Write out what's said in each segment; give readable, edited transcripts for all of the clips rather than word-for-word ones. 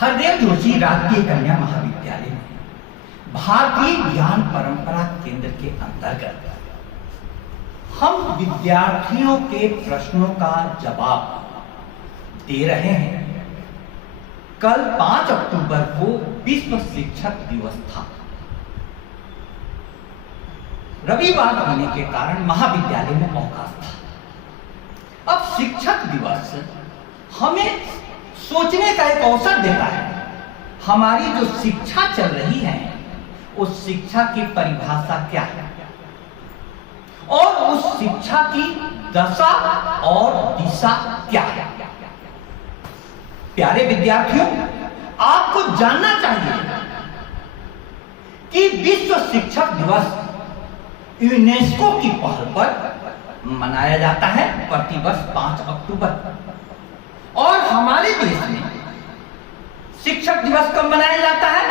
हरदेव जोशी राजकीय कन्या महाविद्यालय में भारतीय ज्ञान परंपरा केंद्र के अंतर्गत हम विद्यार्थियों के प्रश्नों का जवाब दे रहे हैं। कल 5 अक्टूबर को विश्व शिक्षक दिवस था। रविवार होने के कारण महाविद्यालय में अवकाश था। अब शिक्षक दिवस हमें सोचने का एक अवसर देता है। हमारी जो शिक्षा चल रही है उस शिक्षा की परिभाषा क्या है और उस शिक्षा की दशा और दिशा क्या है। प्यारे विद्यार्थियों, आपको जानना चाहिए कि विश्व शिक्षक दिवस यूनेस्को की पहल पर मनाया जाता है प्रतिवर्ष 5 अक्टूबर। और हमारे देश में शिक्षक दिवस कब मनाया जाता है?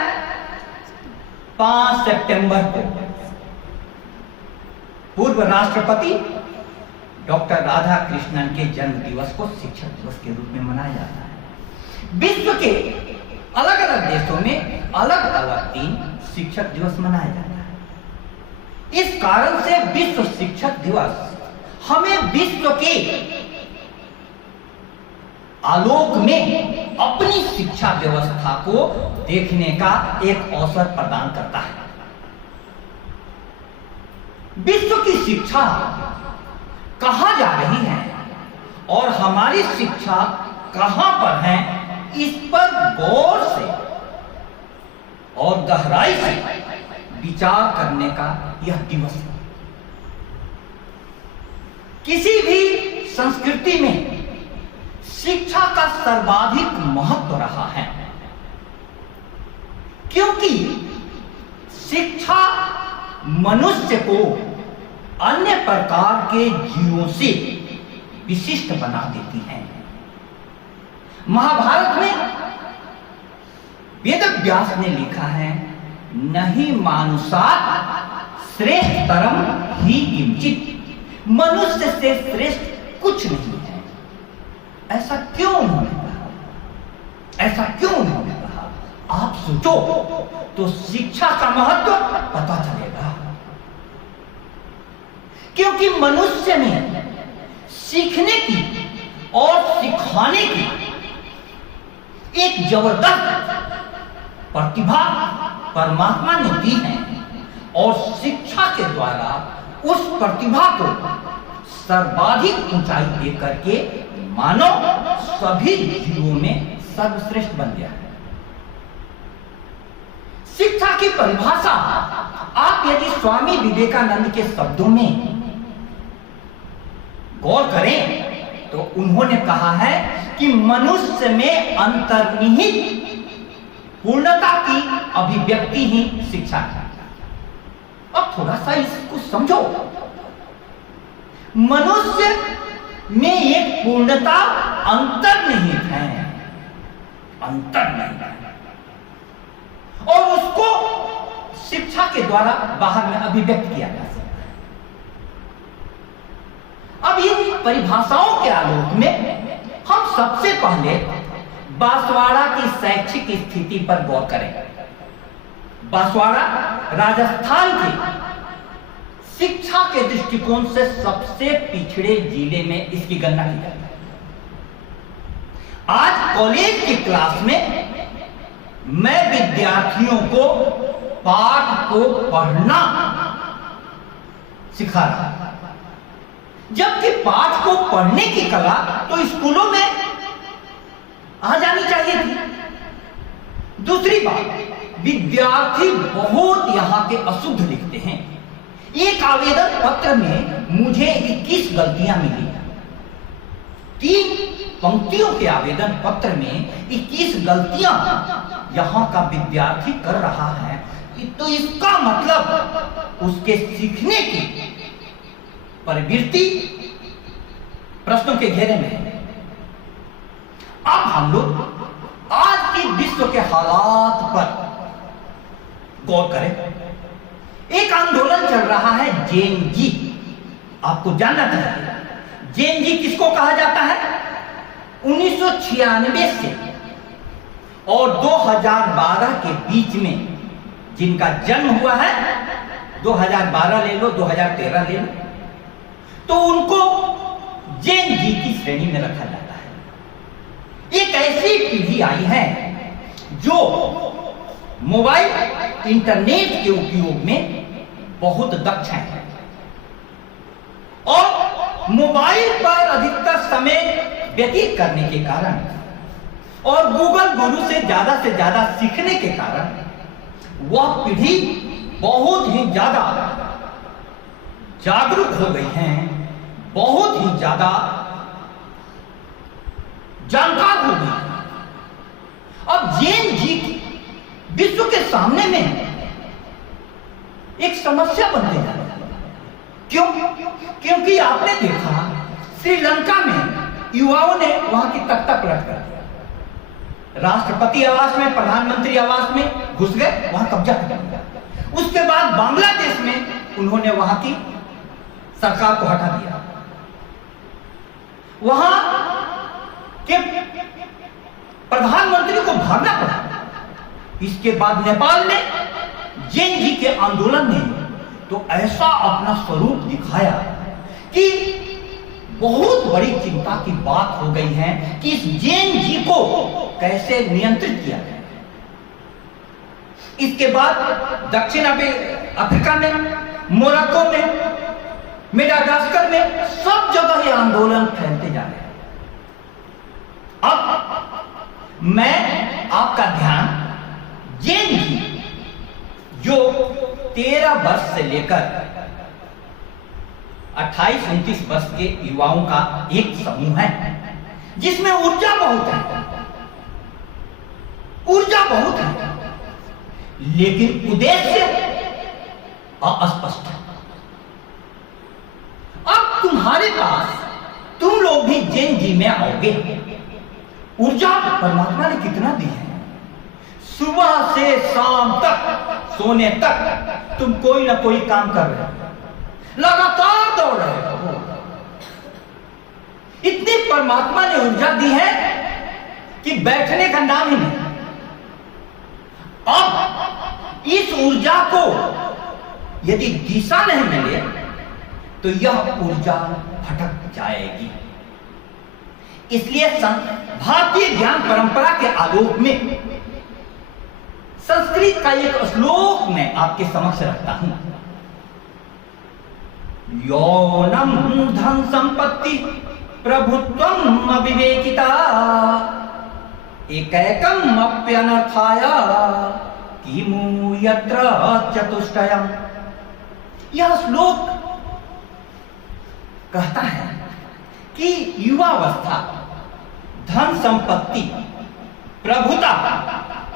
5 सितंबर को। पूर्व राष्ट्रपति डॉक्टर राधाकृष्णन के जन्म दिवस को शिक्षक दिवस के रूप में मनाया जाता है। विश्व के अलग अलग देशों में अलग अलग दिन शिक्षक दिवस मनाया जाता है। इस कारण से विश्व शिक्षक दिवस हमें विश्व के आलोक में अपनी शिक्षा व्यवस्था को देखने का एक अवसर प्रदान करता है। विश्व की शिक्षा कहां जा रही है और हमारी शिक्षा कहां पर है, इस पर गौर से और गहराई से विचार करने का यह दिवस है। किसी भी संस्कृति में शिक्षा का सर्वाधिक महत्व रहा है, क्योंकि शिक्षा मनुष्य को अन्य प्रकार के जीवों से विशिष्ट बना देती है। महाभारत में वेदव्यास ने लिखा है, नहीं मानुषात् श्रेष्ठतरम ही किंचित्, मनुष्य से श्रेष्ठ कुछ नहीं है। ऐसा क्यों उन्होंने कहा? ऐसा क्यों उन्होंने कहा? आप सोचो तो शिक्षा का महत्व पता चलेगा। क्योंकि मनुष्य में सीखने की और सिखाने की एक जबरदस्त प्रतिभा परमात्मा ने दी है और शिक्षा के द्वारा उस प्रतिभा को सर्वाधिक ऊंचाई देकर के मानव सभी जीवों में सर्वश्रेष्ठ बन गया है। शिक्षा की परिभाषा आप यदि स्वामी विवेकानंद के शब्दों में गौर करें तो उन्होंने कहा है कि मनुष्य में अंतर्निहित पूर्णता की अभिव्यक्ति ही शिक्षा है। अब थोड़ा सा इसको समझो। मनुष्य में एक पूर्णता अंतर्निहित है, अंतर्निहित है, और उसको शिक्षा के द्वारा बाहर में अभिव्यक्त किया जा सकता है। अब इन परिभाषाओं के आलोक में हम सबसे पहले बांसवाड़ा की शैक्षिक स्थिति पर गौर करें। बांसवाड़ा राजस्थान की शिक्षा के दृष्टिकोण से सबसे पिछड़े जिले में इसकी गणना की जाती है। आज कॉलेज की क्लास में मैं विद्यार्थियों को पाठ को पढ़ना सिखा रहा हूं, जबकि पाठ को पढ़ने की कला तो स्कूलों में आ जानी चाहिए थी। दूसरी बात, विद्यार्थी बहुत यहां के अशुद्ध लिखते हैं। एक आवेदन पत्र में मुझे 21 गलतियां मिली। 3 पंक्तियों के आवेदन पत्र में 21 गलतियां यहां का विद्यार्थी कर रहा है, तो इसका मतलब उसके सीखने की प्रवृत्ति प्रश्नों के घेरे में है। अब हम लोग आज के विश्व के हालात पर गौर करें। एक आंदोलन चल रहा है जेन जी। आपको जानना चाहिए जेन जी किसको कहा जाता है? 1996 से और 2012 के बीच में जिनका जन्म हुआ है, 2012 ले लो, 2013 ले लो, तो उनको जेन जी की श्रेणी में रखा जाता है। एक ऐसी पीढ़ी आई है जो मोबाइल इंटरनेट के उपयोग में बहुत दक्ष है और मोबाइल पर अधिकतर समय व्यतीत करने के कारण और गूगल गुरु से ज्यादा सीखने के कारण वह पीढ़ी बहुत ही ज्यादा जागरूक हो गई है, बहुत ही ज्यादा जानकार हो गई। अब जेन जी विश्व के सामने में एक समस्या बनते जा रही है। क्यों? क्योंकि आपने देखा श्रीलंका में युवाओं ने वहां की तख्ता पलट कर दिया, राष्ट्रपति आवास में, प्रधानमंत्री आवास में घुस गए, वहां कब्जा कर दिया। उसके बाद बांग्लादेश में उन्होंने वहां की सरकार को हटा दिया, वहां के प्रधानमंत्री को भागना पड़ा। इसके बाद नेपाल में जेन जी के आंदोलन ने तो ऐसा अपना स्वरूप दिखाया कि बहुत बड़ी चिंता की बात हो गई है कि इस जेन जी को कैसे नियंत्रित किया जाए। इसके बाद दक्षिण अफ्रीका में, मोरक्को में, मेडागास्कर में सब जगह ये आंदोलन फैलते जा रहे हैं। अब मैं आपका ध्यान जेन जी जो 13 वर्ष से लेकर 28-29 वर्ष के युवाओं का एक समूह है जिसमें ऊर्जा बहुत है, ऊर्जा बहुत है, लेकिन उद्देश्य अस्पष्ट है। अब तुम्हारे पास, तुम लोग भी जेन जी में आओगे। ऊर्जा परमात्मा ने कितना दी है, सुबह से शाम तक, सोने तक तुम कोई ना कोई काम कर रहे हो, लगातार दौड़ रहे हो। इतनी परमात्मा ने ऊर्जा दी है कि बैठने का नाम ही नहीं। अब इस ऊर्जा को यदि दिशा नहीं मिले तो यह ऊर्जा भटक जाएगी। इसलिए भारतीय ज्ञान परंपरा के आलोक में संस्कृत का एक श्लोक मैं आपके समक्ष रखता हूं। यौनम धन संपत्ति प्रभुत्वम अविवेकिता एकैकम अप्यनर्थाय किमु यत्र चतुष्टयम्। यह श्लोक कहता है कि युवावस्था, धन संपत्ति, प्रभुता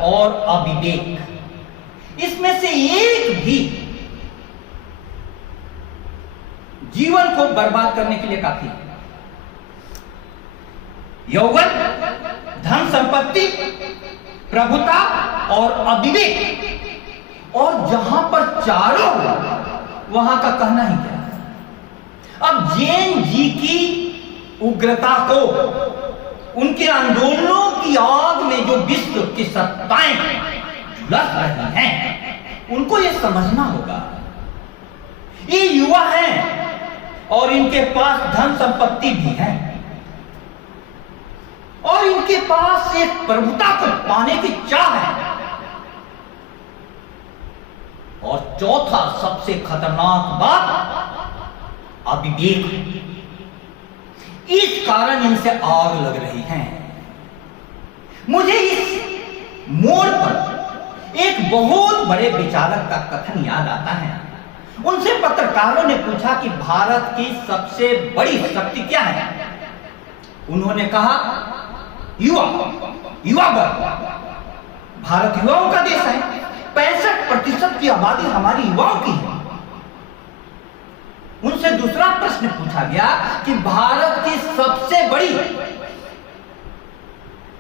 और अविवेक, इसमें से एक भी जीवन को बर्बाद करने के लिए काफी है। यौवन, धन संपत्ति, प्रभुता और अविवेक, और जहां पर चारों वहां का कहना ही क्या। अब जेन जी की उग्रता को, उनके आंदोलनों की आग में जो विश्व की सत्ताएं झुलस रही हैं, उनको यह समझना होगा ये युवा हैं और इनके पास धन संपत्ति भी है और इनके पास एक प्रभुता को पाने की चाह है, और चौथा सबसे खतरनाक बात अविवेक। इस कारण इनसे आग लग रही है। मुझे इस मोड़ पर एक बहुत बड़े विचारक का कथन याद आता है। उनसे पत्रकारों ने पूछा कि भारत की सबसे बड़ी शक्ति क्या है। उन्होंने कहा युवा, युवा वर्ग। भारत युवाओं का देश है, 65% की आबादी हमारी युवाओं की है। उनसे दूसरा प्रश्न पूछा गया कि भारत की सबसे बड़ी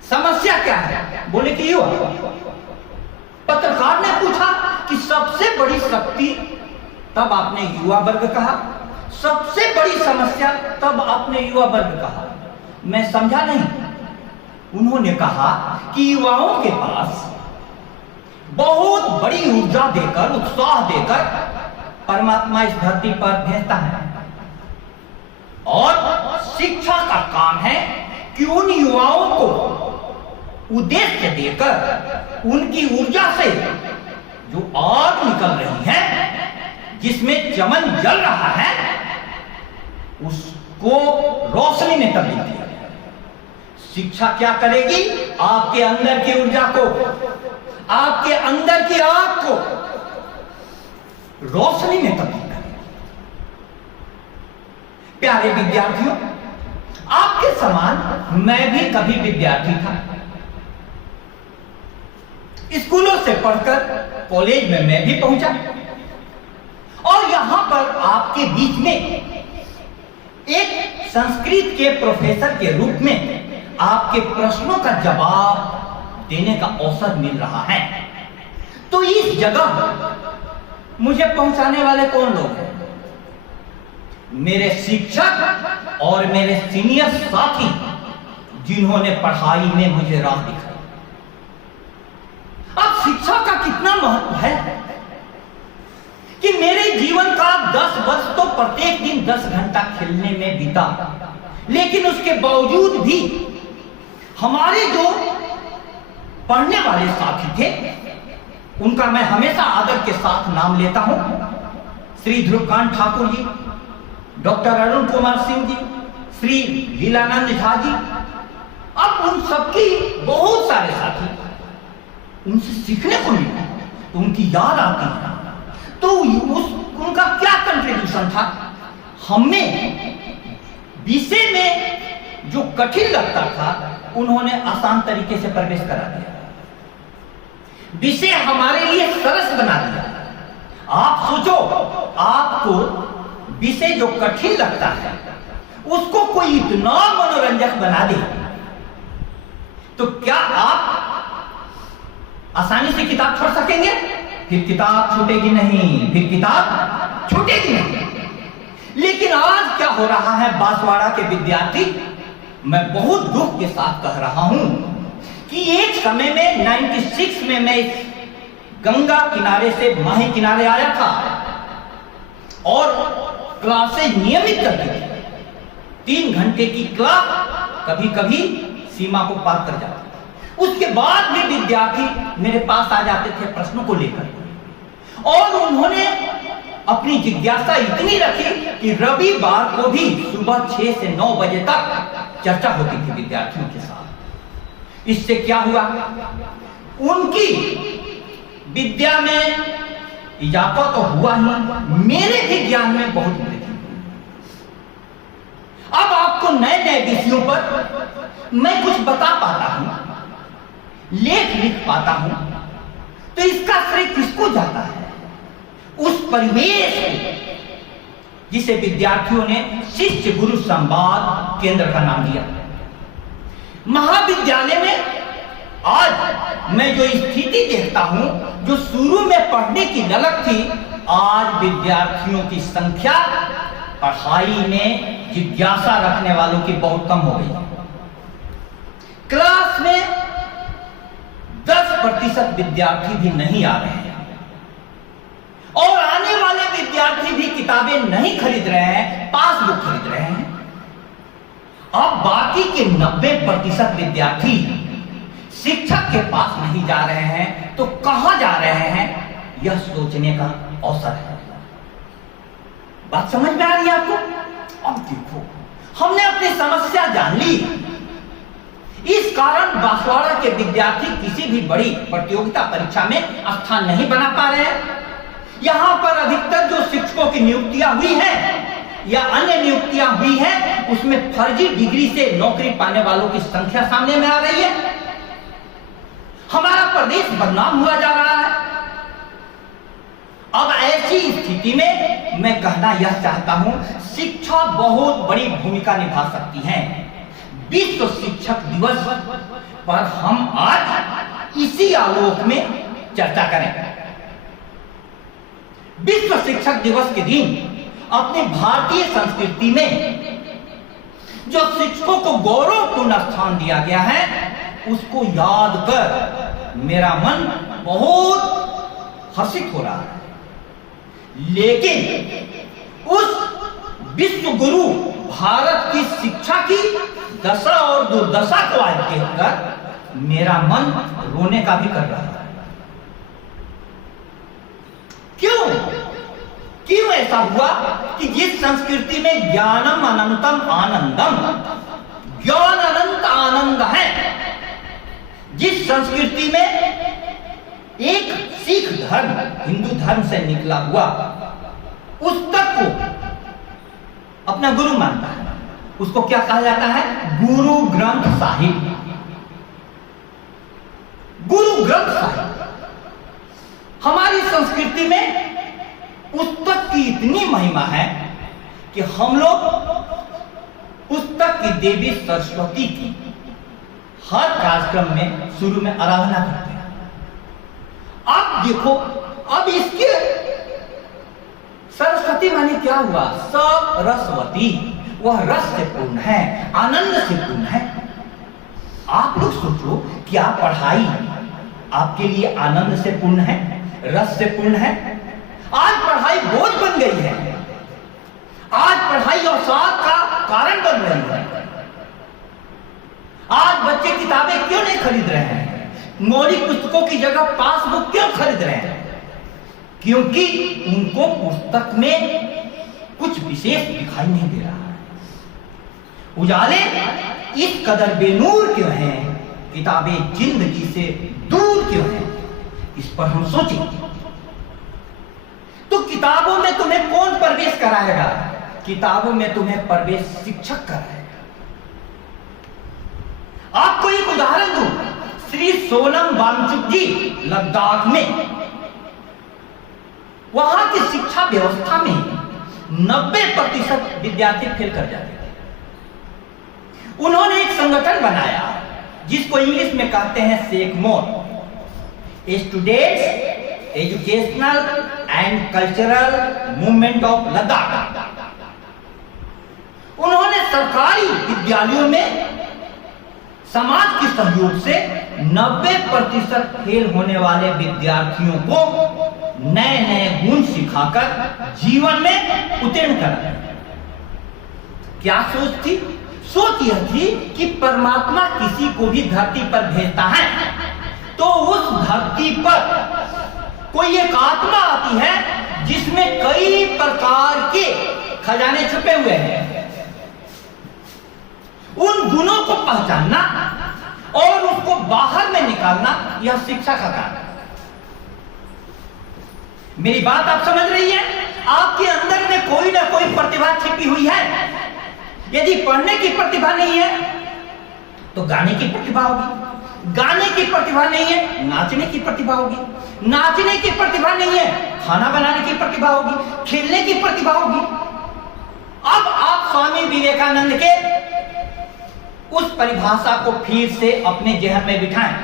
समस्या क्या है। बोले कि युवा। पत्रकार ने पूछा कि सबसे बड़ी शक्ति, तब आपने युवा वर्ग कहा, सबसे बड़ी समस्या, तब आपने युवा वर्ग कहा। मैं समझा नहीं। उन्होंने कहा कि युवाओं के पास बहुत बड़ी ऊर्जा देकर, उत्साह देकर परमात्मा इस धरती पर भेजता है और शिक्षा का काम है कि उन युवाओं को उद्देश्य देकर उनकी ऊर्जा से जो आग निकल रही है, जिसमें चमन जल रहा है, उसको रोशनी में तब्दील किया। शिक्षा क्या करेगी? आपके अंदर की ऊर्जा को, आपके अंदर की आग को रोशनी में तब्दील करेगी। प्यारे विद्यार्थियों, आपके समान मैं भी कभी विद्यार्थी था। स्कूलों से पढ़कर कॉलेज में मैं भी पहुंचा और यहां पर आपके बीच में एक संस्कृत के प्रोफेसर के रूप में आपके प्रश्नों का जवाब देने का अवसर मिल रहा है। तो इस जगह मुझे पहुंचाने वाले कौन लोग हैं? मेरे शिक्षक और मेरे सीनियर साथी, जिन्होंने पढ़ाई में मुझे राह दिखाई। अब शिक्षा का कितना महत्व है कि मेरे जीवन का 10 वर्ष तो प्रत्येक दिन 10 घंटा खेलने में बीता, लेकिन उसके बावजूद भी हमारे जो पढ़ने वाले साथी थे, उनका मैं हमेशा आदर के साथ नाम लेता हूं। श्री ध्रुवकांत ठाकुर जी, डॉक्टर अरुण कुमार सिंह जी, श्री लीलानंद झा जी। अब उन सबकी बहुत सारे साथी, उनसे सीखने को मिला तो उनकी याद आती है। तो उनका क्या कंट्रीब्यूशन था? हमें विषय में जो कठिन लगता था, उन्होंने आसान तरीके से प्रवेश करा दिया। विषय हमारे लिए सरस बना दिया। आप सोचो, आपको विषय जो कठिन लगता है, उसको कोई इतना मनोरंजक बना दे, तो क्या आप आसानी से किताब छोड़ सकेंगे? फिर किताब छूटेगी नहीं, फिर किताब छूटेगी नहीं। लेकिन आज क्या हो रहा है बांसवाड़ा के विद्यार्थी, मैं बहुत दुख के साथ कह रहा हूं कि एक समय में 96 में मैं गंगा किनारे से माही किनारे आया था और क्लासेज नियमित करती थी। 3 घंटे की क्लास कभी कभी सीमा को पार कर जाती। उसके बाद भी विद्यार्थी मेरे पास आ जाते थे प्रश्नों को लेकर, और उन्होंने अपनी जिज्ञासा इतनी रखी कि रविवार को भी सुबह 6 से 9 बजे तक चर्चा होती थी विद्यार्थियों के साथ। इससे क्या हुआ? उनकी विद्या में इजाफा तो हुआ ही, मेरे भी ज्ञान में बहुत वृद्धि हुई। अब आपको नए नए विषयों पर मैं कुछ बता पाता हूं, लेख लिख पाता हूं, तो इसका श्रेय किसको जाता है? उस परिवेश को जिसे विद्यार्थियों ने शिष्य गुरु संवाद केंद्र का नाम दिया। महाविद्यालय में आज मैं जो स्थिति देखता हूं, जो शुरू में पढ़ने की ललक थी, आज विद्यार्थियों की संख्या पढ़ाई में जिज्ञासा रखने वालों की बहुत कम हो गई। क्लास में 10% विद्यार्थी भी नहीं आ रहे हैं, और आने वाले विद्यार्थी भी किताबें नहीं खरीद रहे हैं, पासबुक खरीद रहे हैं। अब बाकी के 90% विद्यार्थी शिक्षक के पास नहीं जा रहे हैं, तो कहां जा रहे हैं? यह सोचने का अवसर है। बात समझ में आ रही है आपको? अब देखो, हमने अपनी समस्या जान ली। इस कारण बांसवाड़ा के विद्यार्थी किसी भी बड़ी प्रतियोगिता परीक्षा में स्थान नहीं बना पा रहे हैं। यहां पर अधिकतर जो शिक्षकों की नियुक्तियां हुई हैं या अन्य नियुक्तियां हुई हैं, उसमें फर्जी डिग्री से नौकरी पाने वालों की संख्या सामने में आ रही है। हमारा प्रदेश बदनाम हुआ जा रहा है। अब ऐसी स्थिति में मैं कहना यह चाहता हूं, शिक्षा बहुत बड़ी भूमिका निभा सकती है। विश्व शिक्षक दिवस पर हम आज इसी आलोक में चर्चा करें। विश्व शिक्षक दिवस के दिन अपनी भारतीय संस्कृति में जो शिक्षकों को गौरवपूर्ण स्थान दिया गया है, उसको याद कर मेरा मन बहुत हर्षित हो रहा है। लेकिन उस विश्व गुरु भारत की शिक्षा की दशा और दुर्दशा को आज देखकर मेरा मन रोने का भी कर रहा है। क्यों क्यों ऐसा हुआ कि जिस संस्कृति में ज्ञानम अनंतम आनंदम, ज्ञान अनंत आनंद है, जिस संस्कृति में एक सिख धर्म हिंदू धर्म से निकला हुआ पुस्तक को अपना गुरु मानता है, उसको क्या कहा जाता है? गुरु ग्रंथ साहिब। गुरु ग्रंथ साहिब। हमारी संस्कृति में पुस्तक की इतनी महिमा है कि हम लोग पुस्तक की देवी सरस्वती की हर कार्यक्रम में शुरू में आराधना करते हैं। अब देखो, अब इसके सरस्वती माने क्या हुआ? सरस्वती, वह रस से पूर्ण है, आनंद से पूर्ण है। आप लोग सोचो, क्या पढ़ाई आपके लिए आनंद से पूर्ण है, रस से पूर्ण है? आज पढ़ाई बोझ बन गई है। आज पढ़ाई अवसाद का कारण बन रही है। आज बच्चे किताबें क्यों नहीं खरीद रहे हैं? मौलिक पुस्तकों की जगह पासबुक क्यों खरीद रहे हैं? क्योंकि उनको पुस्तक में कुछ विशेष दिखाई नहीं दे रहा है। उजाले इस कदर बेनूर क्यों हैं? किताबें जिंदगी से दूर क्यों हैं? इस पर हम सोचें। तो किताबों में तुम्हें कौन प्रवेश कराएगा? किताबों में तुम्हें प्रवेश शिक्षक कराएगा। आपको एक उदाहरण दूं, श्री सोनम वांगचुक जी लद्दाख में, वहां की शिक्षा व्यवस्था में 90% विद्यार्थी फेल कर जाते थे। उन्होंने एक संगठन बनाया जिसको इंग्लिश में कहते हैं SECMOL, students educational and cultural movement of Ladakh. उन्होंने सरकारी विद्यालयों में समाज के सहयोग से 90% फेल होने वाले विद्यार्थियों को नए नए गुण सिखाकर जीवन में उत्तीर्ण कराया। क्या सोच थी? सोच यह थी कि परमात्मा किसी को भी धरती पर भेजता है तो उस धरती पर कोई एक आत्मा आती है जिसमें कई प्रकार के खजाने छुपे हुए हैं। उन गुणों को पहचानना और उसको बाहर में निकालना, यह शिक्षा का कार्य है। मेरी बात आप समझ रही है? आपके अंदर में कोई ना कोई प्रतिभा छिपी हुई है। यदि पढ़ने की प्रतिभा नहीं है तो गाने की प्रतिभा होगी, गाने की प्रतिभा नहीं है नाचने की प्रतिभा होगी, नाचने की प्रतिभा नहीं है खाना बनाने की प्रतिभा होगी, खेलने की प्रतिभा होगी। अब आप स्वामी विवेकानंद के उस परिभाषा को फिर से अपने जेहन में बिठाएं।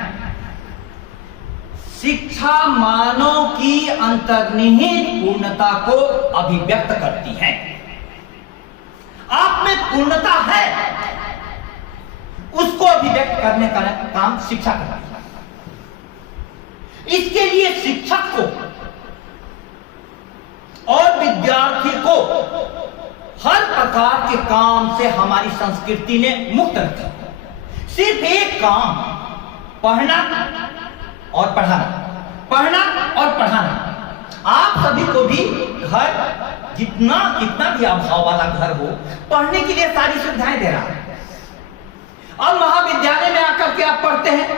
शिक्षा मानव की अंतर्निहित पूर्णता को अभिव्यक्त करती है। आप में पूर्णता है, उसको अभिव्यक्त करने का काम शिक्षा करती है। इसके लिए शिक्षक को और विद्यार्थी को हर प्रकार के काम से हमारी संस्कृति ने मुक्त रखा। सिर्फ एक काम, पढ़ना और पढ़ाना, पढ़ना और पढ़ाना। आप सभी को भी घर कितना भी अभाव वाला घर हो, पढ़ने के लिए सारी सुविधाएं दे रहा है। अब महाविद्यालय में आकर के आप पढ़ते हैं,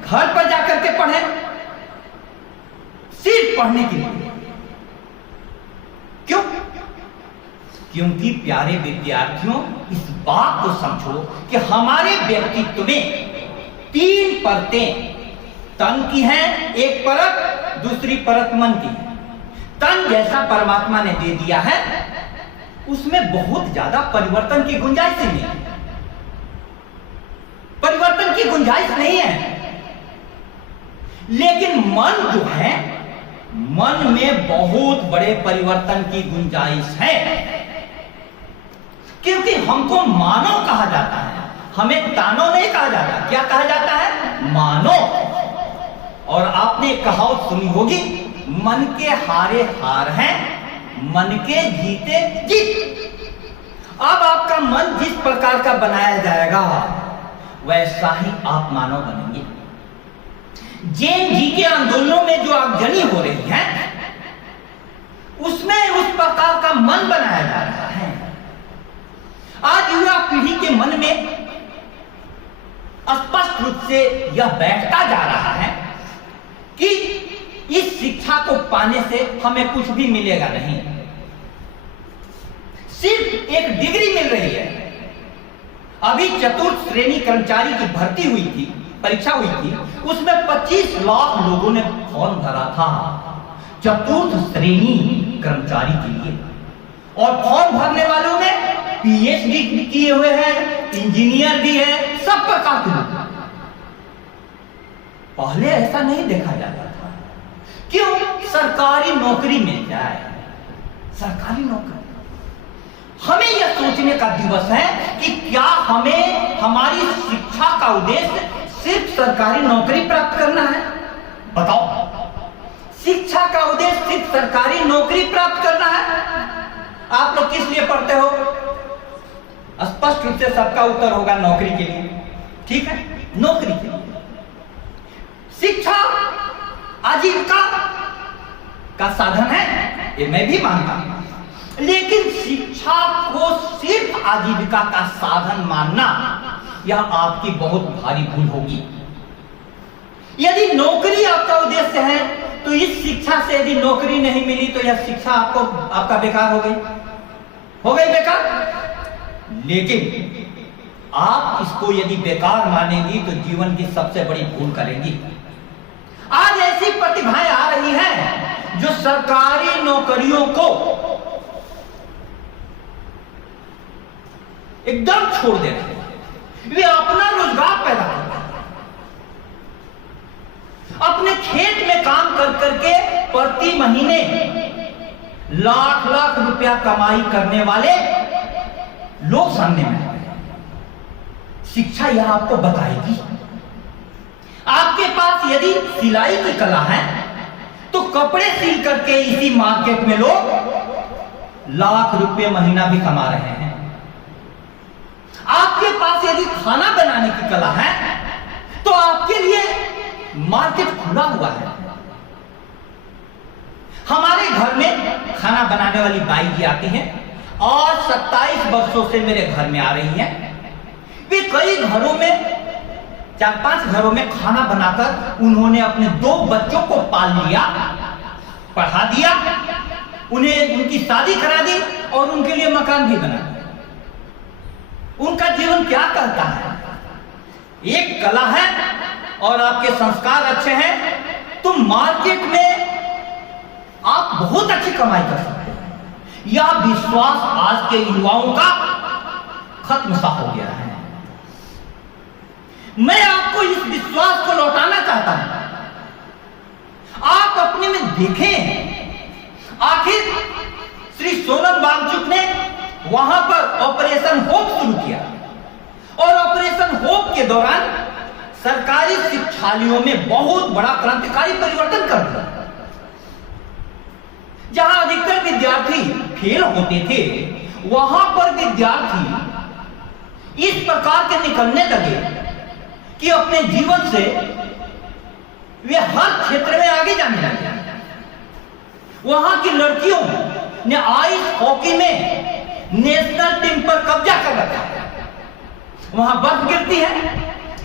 घर पर जाकर के पढ़ें, सिर्फ पढ़ने के लिए। क्यों? क्योंकि प्यारे विद्यार्थियों, इस बात को समझो कि हमारे व्यक्तित्व में 3 परतें तन की हैं, एक परत, दूसरी परत मन की है। तन जैसा परमात्मा ने दे दिया है, उसमें बहुत ज्यादा परिवर्तन की गुंजाइश नहीं है। परिवर्तन की गुंजाइश नहीं है। लेकिन मन जो है, मन में बहुत बड़े परिवर्तन की गुंजाइश है। क्योंकि हमको मानव कहा जाता है, हमें तानो नहीं कहा जाता, क्या कहा जाता है? मानो। और आपने एक कहावत सुनी होगी, मन के हारे हार हैं, मन के जीते जीत। अब आपका मन जिस प्रकार का बनाया जाएगा वैसा ही आप मानव बनेंगे। जैन जी के आंदोलनों में जो आगजनी हो रही है उसमें उस प्रकार का मन बनाया जा रहा है। आज युवा पीढ़ी के मन में स्पष्ट रूप से यह बैठता जा रहा है कि इस शिक्षा को पाने से हमें कुछ भी मिलेगा नहीं, सिर्फ एक डिग्री मिल रही है। अभी चतुर्थ श्रेणी कर्मचारी की भर्ती हुई थी, परीक्षा हुई थी, उसमें 25 लाख लोगों ने फॉर्म भरा था चतुर्थ श्रेणी कर्मचारी के लिए। और फॉर्म भरने वालों में पीएचडी किए हुए हैं, इंजीनियर भी है, सब प्रकार के लोग। पहले ऐसा नहीं देखा जाता था। क्यों? सरकारी नौकरी मिल जाए, सरकारी नौकरी। हमें यह सोचने का दिवस है कि क्या हमें हमारी शिक्षा का उद्देश्य सिर्फ सरकारी नौकरी प्राप्त करना है? बताओ, शिक्षा का उद्देश्य सिर्फ सरकारी नौकरी प्राप्त करना है? आप लोग किस लिए पढ़ते हो? स्पष्ट रूप से सबका उत्तर होगा नौकरी के लिए। ठीक है, नौकरी के लिए। शिक्षा आजीविका का साधन है, ये मैं भी मानता हूं, लेकिन शिक्षा को सिर्फ आजीविका का साधन मानना यह आपकी बहुत भारी भूल होगी। यदि नौकरी आपका उद्देश्य है तो इस शिक्षा से यदि नौकरी नहीं मिली तो यह शिक्षा आपका बेकार हो गई बेकार। लेकिन आप इसको यदि बेकार मानेंगी तो जीवन की सबसे बड़ी भूल करेंगी। आज ऐसी प्रतिभाएं आ रही हैं जो सरकारी नौकरियों को एकदम छोड़ दे रहे हैं, वे अपना रोजगार पैदा कर रहे हैं। अपने खेत में काम कर करके प्रति महीने लाख लाख रुपया कमाई करने वाले लोग सामने में आ रहे हैं। शिक्षा यह आपको बताएगी। आपके पास यदि सिलाई की कला है तो कपड़े सिल करके इसी मार्केट में लोग लाख रुपए महीना भी कमा रहे हैं। आपके पास यदि खाना बनाने की कला है तो आपके लिए मार्केट खुला हुआ है। हमारे घर में खाना बनाने वाली बाई जी आती हैं और 27 वर्षों से मेरे घर में आ रही हैं। वे कई घरों में, 4-5 घरों में खाना बनाकर उन्होंने अपने 2 बच्चों को पाल लिया, पढ़ा दिया, उन्हें उनकी शादी करा दी और उनके लिए मकान भी बना दिया। उनका जीवन क्या कहता है? एक कला है और आपके संस्कार अच्छे हैं तो मार्केट में आप बहुत अच्छी कमाई कर सकते हैं। यह विश्वास आज के युवाओं का खत्म सा हो गया है। मैं आपको इस विश्वास को लौटाना चाहता हूं। आप अपने में देखें, आखिर श्री सोनम वांगचुक ने वहां पर ऑपरेशन होप शुरू किया और ऑपरेशन होप के दौरान सरकारी शिक्षालयों में बहुत बड़ा क्रांतिकारी परिवर्तन कर दिया। जहां अधिकतर विद्यार्थी फेल होते थे वहां पर विद्यार्थी इस प्रकार के निकलने लगे कि अपने जीवन से वे हर क्षेत्र में आगे जाने लगे। वहां की लड़कियों ने आइस हॉकी में नेशनल टीम पर कब्जा कर रखा है। वहां बर्फ गिरती है,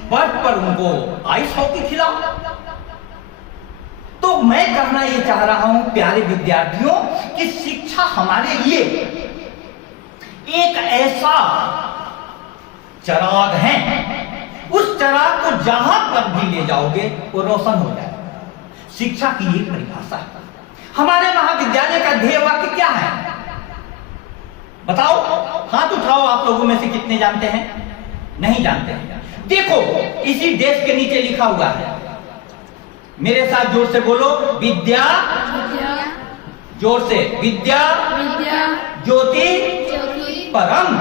बर्फ पर उनको आइस हॉकी खिलाओ। तो मैं कहना यह चाह रहा हूं प्यारे विद्यार्थियों कि शिक्षा हमारे लिए एक ऐसा चिराग है, उस चिराग को जहां पर भी ले जाओगे वो रोशन हो जाएगा। शिक्षा की एक परिभाषा है। हमारे महाविद्यालय का ध्येय वाक्य क्या है? बताओ, हाथ उठाओ। आप लोगों में से कितने जानते हैं? नहीं जानते हैं। देखो, इसी डेस्क के नीचे लिखा हुआ है, मेरे साथ जोर से बोलो, विद्या, जोर से, विद्या ज्योति परम।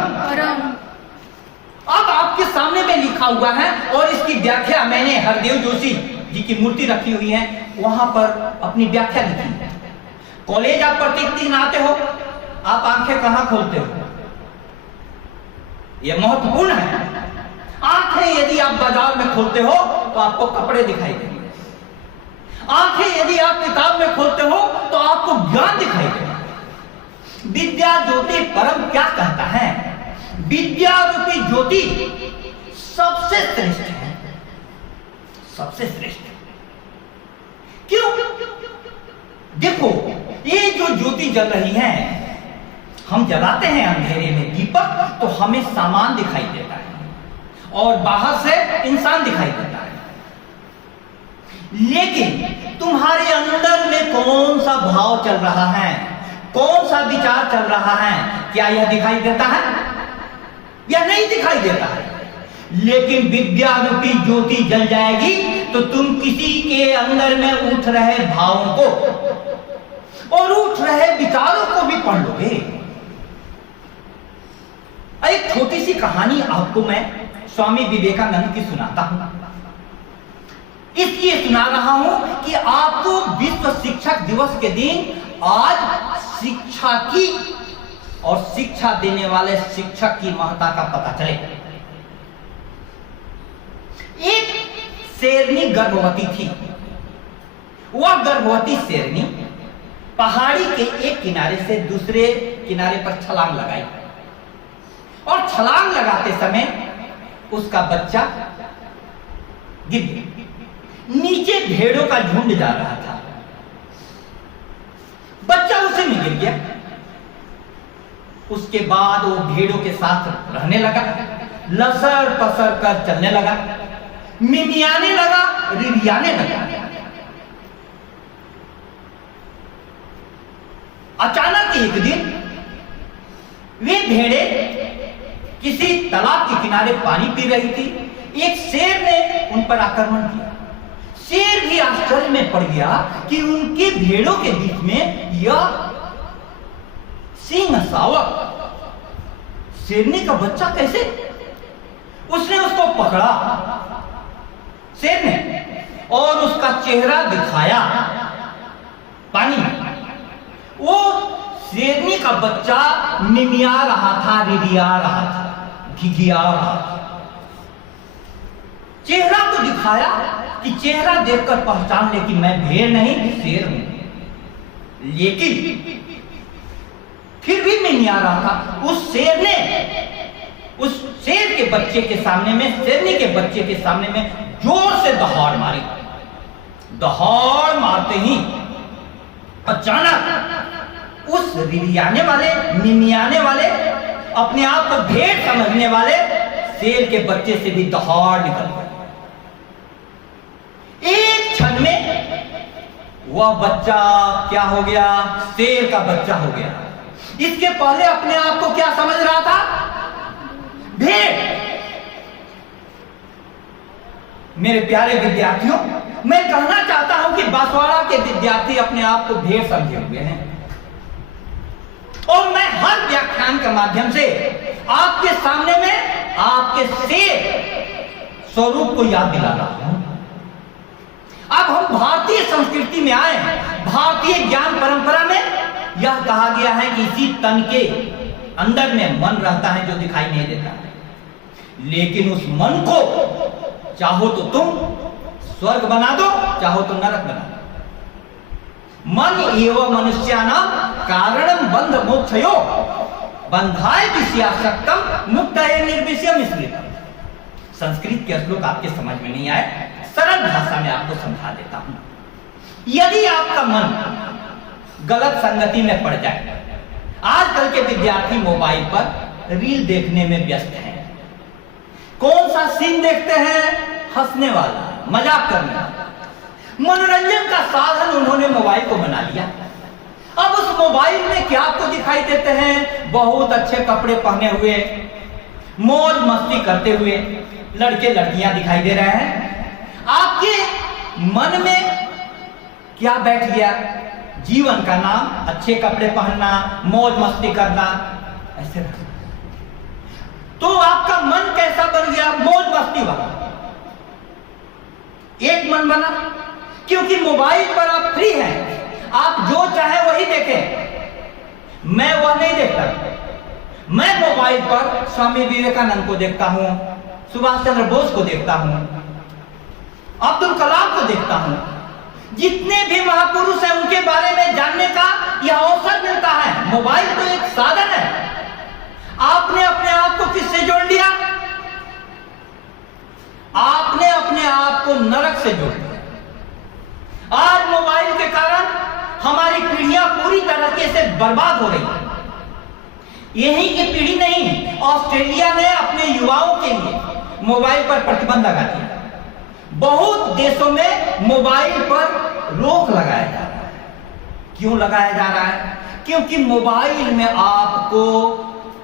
अब आपके सामने में लिखा हुआ है और इसकी व्याख्या मैंने हरदेव जोशी जी की मूर्ति रखी हुई है, वहां पर अपनी व्याख्या लिखी है। कॉलेज आप प्रत्येक दिन आते हो, आप आंखें कहां खोलते हो? यह महत्वपूर्ण है। आंखें यदि आप बाजार में खोलते हो तो आपको कपड़े दिखाई देंगे। आंखें यदि आप किताब में खोलते हो तो आपको ज्ञान दिखाई देगा। विद्या ज्योति परम क्या कहता है? विद्या रूपी ज्योति सबसे श्रेष्ठ है, सबसे श्रेष्ठ। क्यों? देखो, ये जो ज्योति जल रही है, हम जलाते हैं अंधेरे में दीपक तो हमें सामान दिखाई देता है और बाहर से इंसान दिखाई देता है, लेकिन तुम्हारे अंदर में कौन सा भाव चल रहा है, कौन सा विचार चल रहा है, क्या यह दिखाई देता है? यह नहीं दिखाई देता है। लेकिन विद्या रूपी ज्योति जल जाएगी तो तुम किसी के अंदर में उठ रहे भावों को और उठ रहे विचारों को भी पढ़ लोगे। एक छोटी सी कहानी आपको मैं स्वामी विवेकानंद की सुनाता हूं। इसलिए सुना रहा हूं कि आपको विश्व शिक्षक दिवस के दिन आज शिक्षा की और शिक्षा देने वाले शिक्षक की महत्ता का पता चले। एक शेरनी गर्भवती थी। वह गर्भवती शेरनी पहाड़ी के एक किनारे से दूसरे किनारे पर छलांग लगाई और छलांग लगाते समय उसका बच्चा गिर गया। नीचे भेड़ों का झुंड जा रहा था, बच्चा उसे में गिर गया। उसके बाद वो भेड़ों के साथ रहने लगा, लसर पसर कर चलने लगा, मिमियाने लगा, रिरियाने लगा। अचानक एक दिन वे भेड़े किसी तालाब के किनारे पानी पी रही थी। एक शेर ने उन पर आक्रमण किया। शेर भी आश्चर्य में पड़ गया कि उनके भेड़ों के बीच में यह सिंह शावक शेरनी का बच्चा कैसे? उसने उसको पकड़ा शेर ने और उसका चेहरा दिखाया पानी में। वो शेरनी का बच्चा मिमिया रहा था, रिरिया रहा था, घिघिया रहा था। चेहरा तो दिखाया कि चेहरा देखकर पहचान ले कि मैं भेड़ नहीं शेर हूं, लेकिन फिर भी मिमिया रहा था। उस शेर ने उस शेर के बच्चे के सामने में, शेरनी के बच्चे के सामने में जोर से दहाड़ मारी। दहाड़ मारते ही अचानक उस रिरियाने वाले, मिमियाने वाले, अपने आप को भेड़ समझने वाले शेर के बच्चे से भी दहाड़ निकल गई। एक क्षण में वह बच्चा क्या हो गया? शेर का बच्चा हो गया। इसके पहले अपने आप को क्या समझ रहा था? भेड़। मेरे प्यारे विद्यार्थियों, मैं कहना चाहता हूं कि बांसवाड़ा के विद्यार्थी अपने आप को भेड़ समझे हुए हैं और मैं हर व्याख्यान के माध्यम से आपके सामने में आपके शेर स्वरूप को याद दिला रहा हूं। अब हम भारतीय संस्कृति में आए हैं। भारतीय ज्ञान परंपरा में यह कहा गया है कि इसी तन के अंदर में मन रहता है जो दिखाई नहीं देता है, लेकिन उस मन को चाहो तो तुम स्वर्ग बना दो, चाहो तो नरक बना दो। मन एवं मनुष्यानां कारणं बंध मोक्षयो बंधाय विषयासक्तम मुक्तये निर्विषयम् स्मृतम्। संस्कृत के श्लोक आपके समझ में नहीं आए, सरल भाषा में आपको समझा देता हूं। यदि आपका मन गलत संगति में पड़ जाए, आजकल के विद्यार्थी मोबाइल पर रील देखने में व्यस्त हैं। कौन सा सीन देखते हैं? हंसने वाला, मजाक करने वाला। मनोरंजन का साधन उन्होंने मोबाइल को बना लिया। अब उस मोबाइल में क्या आपको दिखाई देते हैं? बहुत अच्छे कपड़े पहने हुए, मौज मस्ती करते हुए लड़के लड़कियां दिखाई दे रहे हैं। आपके मन में क्या बैठ गया? जीवन का नाम अच्छे कपड़े पहनना, मौज मस्ती करना, ऐसे रखना। तो आपका मन कैसा बन गया? मौज मस्ती वाला एक मन बना, क्योंकि मोबाइल पर आप फ्री हैं, आप जो चाहे वही देखें। मैं वह नहीं देखता। मैं मोबाइल पर स्वामी विवेकानंद को देखता हूं, सुभाष चंद्र बोस को देखता हूं, अब्दुल कलाम को देखता हूं। जितने भी महापुरुष हैं उनके बारे में जानने का यह अवसर मिलता है। मोबाइल तो एक साधन है। आपने अपने आप को किससे जोड़ लिया? आपने अपने आप को नरक से जोड़ लिया। आज मोबाइल के कारण हमारी पीढ़ियां पूरी तरीके से बर्बाद हो रही है। यही की पीढ़ी नहीं, ऑस्ट्रेलिया ने अपने युवाओं के लिए मोबाइल पर प्रतिबंध लगा दिया। बहुत देशों में मोबाइल पर रोक लगाया जा रहा है। क्यों लगाया जा रहा है? क्योंकि मोबाइल में आपको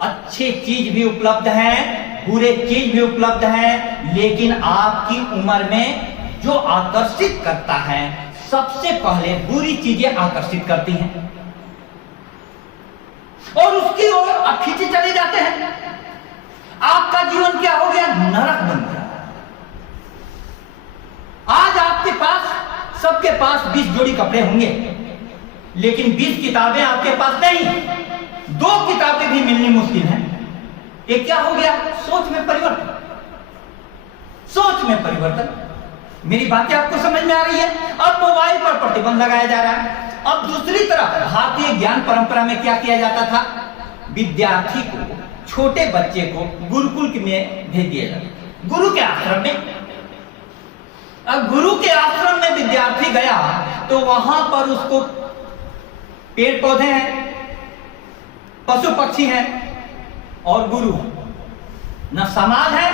अच्छे चीज भी उपलब्ध हैं, बुरे चीज भी उपलब्ध हैं, लेकिन आपकी उम्र में जो आकर्षित करता है, सबसे पहले बुरी चीजें आकर्षित करती हैं और उसकी ओर आप खींचे चले जाते हैं। आपका जीवन क्या हो गया? नरक बन गया। आज आपके पास, सबके पास 20 जोड़ी कपड़े होंगे, लेकिन 20 किताबें आपके पास नहीं। 2 किताबें भी मिलनी मुश्किल है। ये क्या हो गया? सोच में परिवर्तन। सोच में परिवर्तन। मेरी बातें आपको समझ में आ रही है? अब मोबाइल पर प्रतिबंध लगाया जा रहा है। अब दूसरी तरफ भारतीय ज्ञान परंपरा में क्या किया जाता था? विद्यार्थी को, छोटे बच्चे को गुरुकुल में भेज दिया जाता, गुरु के आश्रम में। अब गुरु के आश्रम में विद्यार्थी गया तो वहां पर उसको पेड़ पौधे हैं, पशु पक्षी हैं और गुरु, न समाज है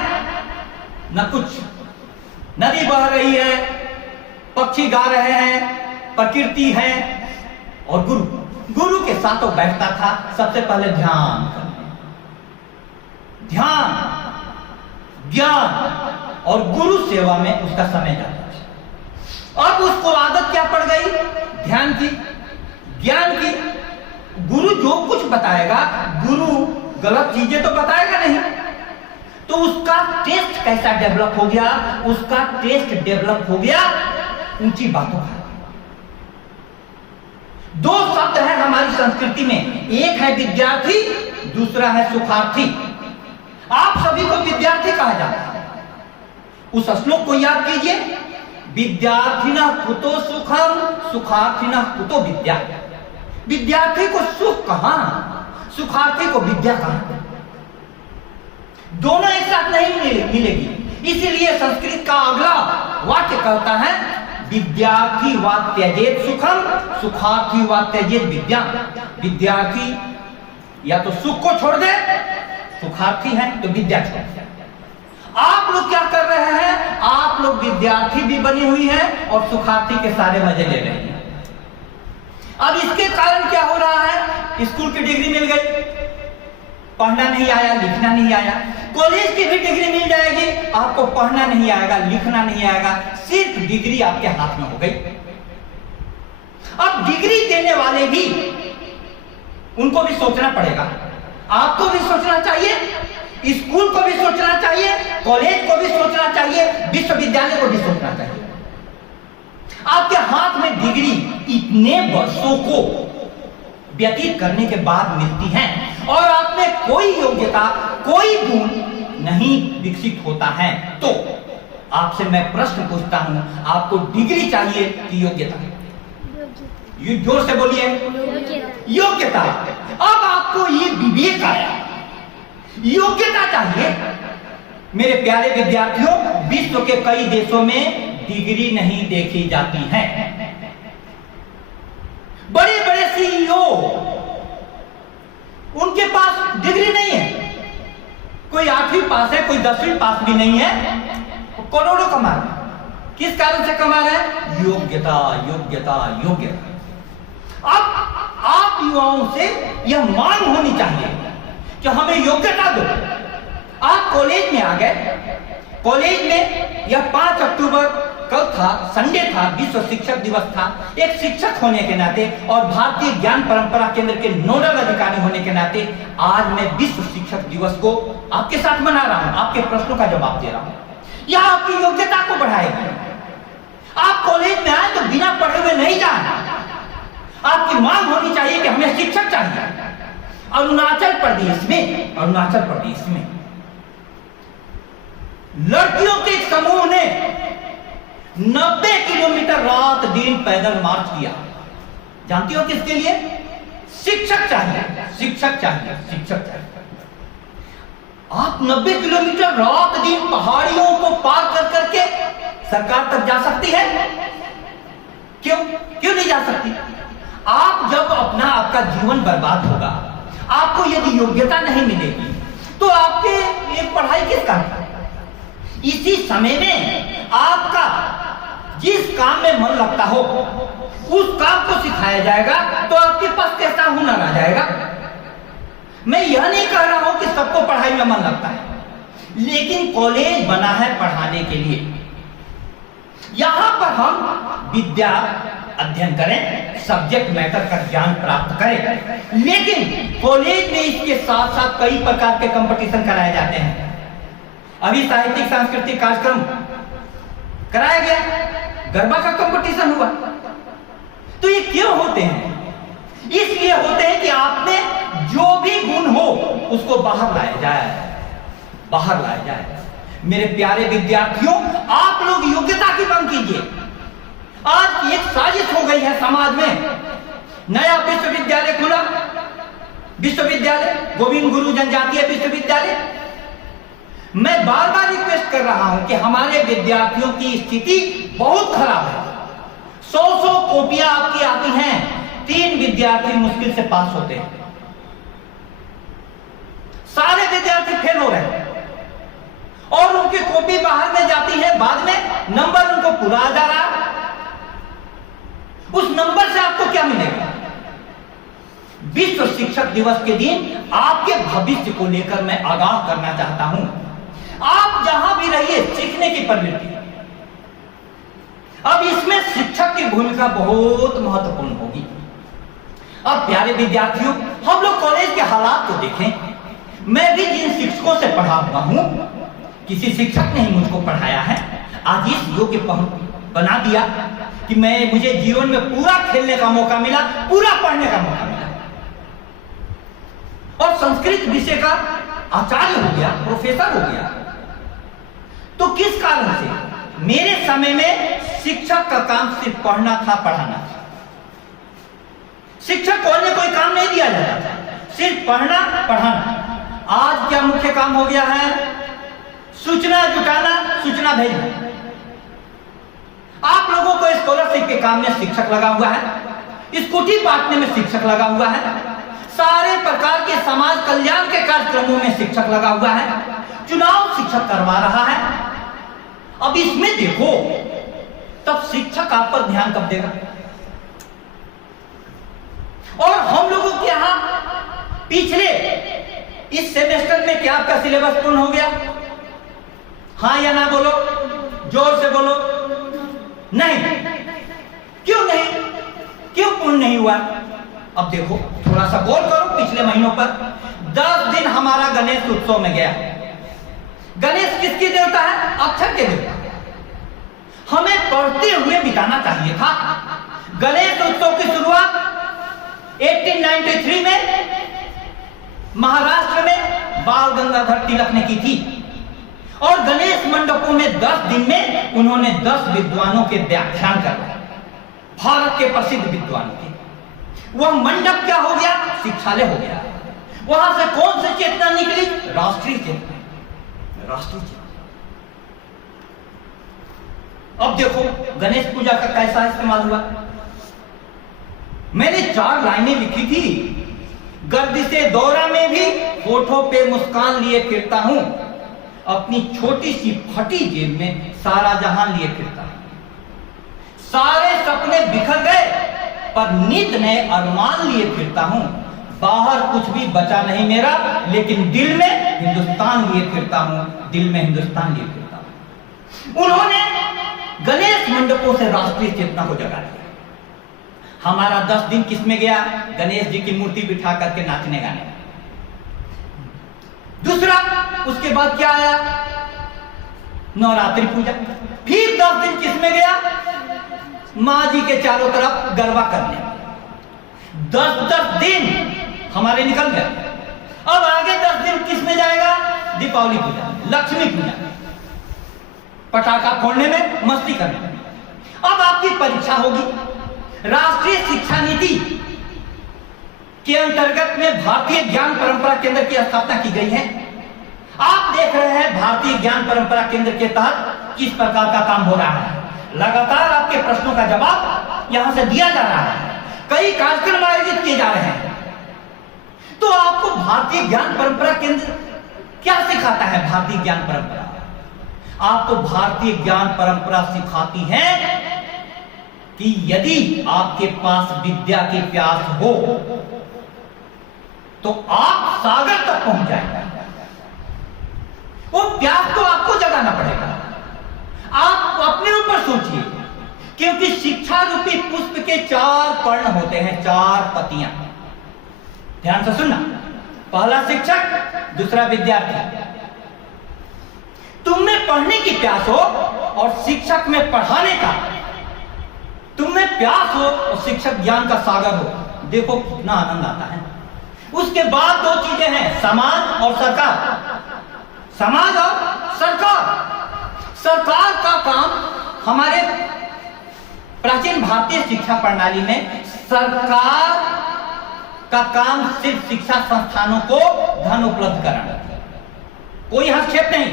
न कुछ। नदी बह रही है, पक्षी गा रहे हैं, प्रकृति है और गुरु के साथ वो बैठता था। सबसे पहले ध्यान, ज्ञान और गुरु सेवा में उसका समय जाता है। अब उसको आदत क्या पड़ गई? ध्यान की, ज्ञान की। गुरु जो कुछ बताएगा, गुरु गलत चीजें तो बताएगा नहीं। तो उसका टेस्ट कैसा डेवलप हो गया? उसका टेस्ट डेवलप हो गया ऊंची बातों का। 2 शब्द है हमारी संस्कृति में, एक है विद्यार्थी, दूसरा है सुखार्थी। आप सभी को विद्यार्थी कहा जाता है। उस श्लोक को याद कीजिए, विद्यार्थिनः कुतो सुखम सुखार्थिनः कुतो विद्या। विद्यार्थी को सुख कहां, सुखार्थी को विद्या कहां? दोनों एक साथ नहीं मिलेगी। इसीलिए संस्कृत का अगला वाक्य कहता है, विद्यार्थी वा त्यजेत सुखम सुखार्थी वा त्यजेत विद्या। विद्यार्थी या तो सुख को छोड़ दे, सुखार्थी है तो विद्या छोड़ दे। आप लोग क्या कर रहे हैं? आप लोग विद्यार्थी भी बनी हुई हैं और सुखार्थी के सारे मजे ले रहे हैं। अब इसके कारण क्या हो रहा है? स्कूल की डिग्री मिल गई, पढ़ना नहीं आया, लिखना नहीं आया। कॉलेज की भी डिग्री मिल जाएगी, आपको पढ़ना नहीं आएगा, लिखना नहीं आएगा, सिर्फ डिग्री आपके हाथ में हो गई। अब डिग्री देने वाले भी, उनको भी सोचना पड़ेगा। आपको भी सोचना चाहिए, स्कूल को भी सोचना चाहिए, कॉलेज को भी सोचना चाहिए, विश्वविद्यालय को भी सोचना चाहिए। आपके हाथ में डिग्री इतने वर्षों को व्यतीत करने के बाद मिलती है और आप में कोई योग्यता, कोई गुण नहीं विकसित होता है, तो आपसे मैं प्रश्न पूछता हूं, आपको डिग्री चाहिए कि योग्यता? जोर से बोलिए, योग्यता। अब आपको ये विवेक आया, योग्यता चाहिए। मेरे प्यारे विद्यार्थियों, विश्व के कई देशों में डिग्री नहीं देखी जाती है। बड़े बड़े सीईओ, उनके पास डिग्री नहीं है। कोई 8वीं पास है, कोई 10वीं पास भी नहीं है, करोड़ों कमा रहे हैं। किस कारण से कमा रहे हैं? योग्यता, योग्यता, योग्यता। अब आप युवाओं से यह मांग होनी चाहिए कि हमें योग्यता दो। आप कॉलेज में आ गए, कॉलेज में यह 5 अक्टूबर कल था, संडे था, विश्व शिक्षक दिवस था। एक शिक्षक होने के नाते और भारतीय ज्ञान परंपरा केंद्र के नोडल अधिकारी होने के नाते आज मैं विश्व शिक्षक दिवस को आपके साथ मना रहा हूं, आपके प्रश्नों का जवाब दे रहा हूं। यह आपकी योग्यता को बढ़ाएगा। आप कॉलेज में आए तो बिना पढ़े हुए नहीं जाना। आपकी मांग होनी चाहिए कि हमें शिक्षक चाहिए। अरुणाचल प्रदेश में लड़कियों के एक समूह ने 90 किलोमीटर रात दिन पैदल मार्च किया। जानती हो किसके लिए? शिक्षक चाहिए। आप 90 किलोमीटर रात दिन पहाड़ियों को पार कर करके सरकार तक जा सकती है? क्यों नहीं जा सकती? आप जब आपका जीवन बर्बाद होगा, आपको यदि योग्यता नहीं मिलेगी, तो आपके ये पढ़ाई किस काम की? इसी समय में आपका जिस काम में मन लगता हो उस काम को सिखाया जाएगा, तो आपके पास कैसा हुनर आ जाएगा। मैं यह नहीं कह रहा हूं कि सबको पढ़ाई में मन लगता है, लेकिन कॉलेज बना है पढ़ाने के लिए। यहां पर हम विद्या अध्ययन करें, सब्जेक्ट मैटर का ज्ञान प्राप्त करें, लेकिन कॉलेज में इसके साथ साथ कई प्रकार के कंपटीशन कराए जाते हैं। अभी साहित्यिक सांस्कृतिक कार्यक्रम कराया गया, गरबा का कंपटीशन हुआ। तो ये क्यों होते हैं? इसलिए होते हैं कि आप में जो भी गुण हो उसको बाहर लाया जाए। मेरे प्यारे विद्यार्थियों, आप लोग योग्यता की मांग कीजिए। आज एक साजिश हो गई है समाज में। नया विश्वविद्यालय खुला, विश्वविद्यालय गोविंद गुरु जनजातीय विश्वविद्यालय। मैं बार बार रिक्वेस्ट कर रहा हूं कि हमारे विद्यार्थियों की स्थिति बहुत खराब है। 100 कॉपियां आपकी आती हैं, 3 विद्यार्थी मुश्किल से पास होते हैं। सारे विद्यार्थी फेल हो रहे हैं और उनकी कॉपी बाहर में जाती है, बाद में नंबर उनको पूरा जा रहा है। उस नंबर से आपको क्या मिलेगा? विश्व शिक्षक दिवस के दिन आपके भविष्य को लेकर मैं आगाह करना चाहता हूं। आप जहां भी रहिए, सीखने की प्रवृत्ति। अब इसमें शिक्षक की भूमिका बहुत महत्वपूर्ण होगी। अब प्यारे विद्यार्थियों, हम लोग कॉलेज के हालात को देखें। मैं भी जिन शिक्षकों से पढ़ा हुआ हूं, किसी शिक्षक ने ही मुझको पढ़ाया है, आज इस योग्य बना दिया कि मुझे जीवन में पूरा खेलने का मौका मिला, पूरा पढ़ने का मौका मिला। और संस्कृत विषय का आचार्य हो गया, प्रोफेसर हो गया। तो किस कारण से? मेरे समय में शिक्षक का काम सिर्फ पढ़ना था, पढ़ाना था। शिक्षक को अन्य कोई काम नहीं दिया जाता था, सिर्फ पढ़ना, पढ़ाना। आज क्या मुख्य काम हो गया है? सूचना जुटाना, सूचना भेजना। आप लोगों को स्कॉलरशिप के काम में शिक्षक लगा हुआ है, स्कूटी बांटने में शिक्षक लगा हुआ है, सारे प्रकार के समाज कल्याण के कार्यक्रमों में शिक्षक लगा हुआ है, चुनाव शिक्षक करवा रहा है। अब इसमें देखो, तब शिक्षक आप पर ध्यान कब देगा? और हम लोगों के यहां पिछले इस सेमेस्टर में क्या आपका सिलेबस पूर्ण हो गया? हाँ या ना बोलो, जोर से बोलो। नहीं। क्यों नहीं? क्यों पूर्ण नहीं हुआ? अब देखो, थोड़ा सा गौर करो। पिछले महीनों पर 10 दिन हमारा गणेश उत्सव में गया। गणेश किसकी देवता है? अक्षर के देवता। हमें पढ़ते हुए बिताना चाहिए था। गणेश उत्सव की शुरुआत 1893 में महाराष्ट्र में बाल गंगाधर तिलक ने की थी और गणेश मंडपों में 10 दिन में उन्होंने 10 विद्वानों के व्याख्यान करवाए, भारत के प्रसिद्ध विद्वानों के। वह मंडप क्या हो गया? शिक्षालय हो गया। वहां से कौन सी चेतना निकली? राष्ट्रीय चेतना। राष्ट्रीय चेतना। अब देखो गणेश पूजा का कैसा इस्तेमाल हुआ। मैंने 4 लाइनें लिखी थी। गर्दिशे दौरा में भी होठों पे मुस्कान लिए फिरता हूं, अपनी छोटी सी फटी जेब में सारा जहान लिए फिरता हूं। सारे सपने बिखर गए पर नित नए अरमान लिए फिरता हूं। बाहर कुछ भी बचा नहीं मेरा, लेकिन दिल में हिंदुस्तान लिए फिरता हूं, दिल में हिंदुस्तान लिए फिरता हूं। उन्होंने गणेश मंडपों से राष्ट्रीय चेतना को जगा दिया। हमारा 10 दिन किसमें गया? गणेश जी की मूर्ति बिठा करके नाचने गाने। दूसरा, उसके बाद क्या आया? नवरात्रि पूजा। फिर 10 दिन किसमें गया? मां जी के चारों तरफ गरबा करने। 10 दिन हमारे निकल गए। अब आगे 10 दिन किसमें जाएगा? दीपावली पूजा, लक्ष्मी पूजा, पटाखा फोड़ने में, मस्ती करने में। अब आपकी परीक्षा होगी। राष्ट्रीय शिक्षा नीति के अंतर्गत में भारतीय ज्ञान परंपरा केंद्र की स्थापना की गई है। आप देख रहे हैं भारतीय ज्ञान परंपरा केंद्र के तहत किस प्रकार का काम हो रहा है। लगातार आपके प्रश्नों का जवाब यहां से दिया जा रहा है। कई कार्यक्रम आयोजित किए जा रहे हैं। तो आपको भारतीय ज्ञान परंपरा केंद्र क्या सिखाता है? भारतीय ज्ञान परंपरा आपको भारतीय ज्ञान परंपरा सिखाती है कि यदि आपके पास विद्या की प्यास हो तो आप सागर तक पहुंच जाएंगे। वो प्यास तो आपको जगाना पड़ेगा। आप अपने ऊपर सोचिए, क्योंकि शिक्षा रूपी पुष्प के 4 पर्ण होते हैं, 4 पत्तियां। ध्यान से सुनना। पहला शिक्षक, दूसरा विद्यार्थी। तुम में पढ़ने की प्यास हो और शिक्षक में पढ़ाने का, तुम में प्यास हो और शिक्षक ज्ञान का सागर हो, देखो कितना आनंद आता है। उसके बाद 2 चीजें हैं, समाज और सरकार। समाज और सरकार। सरकार का काम, हमारे प्राचीन भारतीय शिक्षा प्रणाली में सरकार का काम सिर्फ शिक्षा संस्थानों को धन उपलब्ध कराना, कोई हस्तक्षेप नहीं।